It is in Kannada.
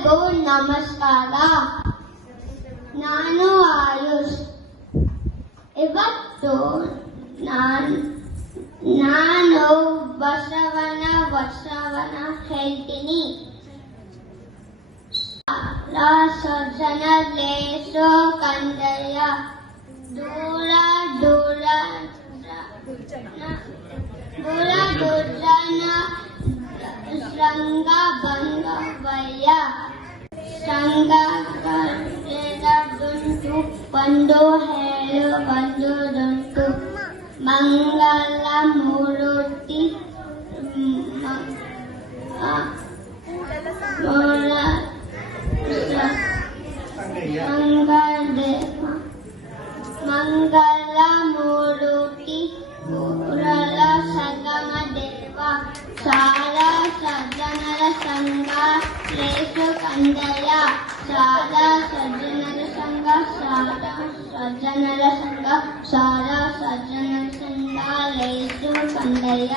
ಎಲ್ಲರಿಗೂ ನಮಸ್ಕಾರ. ನಾನು ಆಯುಷ್. ಇವತ್ತು ನಾನು ಬಸವನ ಹೇಳ್ತೀನಿ. ಸಜ್ಜನ ಲೇಸೋ ಕಂದಯ್ಯ ದೂರ ದೂರ ದುರ್ಜನ ಶೃಂಗ ಬಂಗವಯ್ಯ ಶೃಂಗ ದುಂಟು ಒಂದು ಹೇಳು ಒಂದು ದುಂಟು ಮಂಗಲ ಮೂರುತಿ ಮಂಗಲ ಮೂರುತಿ ಊರಲ ಸಂಗಮ ದೇವ ಶಾಲಾ ಸಜ್ಜನರ ಸಂಘ ಲೇಸು ಕಂದಯ್ಯ ಶಾಲಾ ಸಜ್ಜನರ ಸಂಘ ಶಾಲಾ ಸಜ್ಜನರ ಸಂಘ ಲೇಸು ಕಂದಯ್ಯ.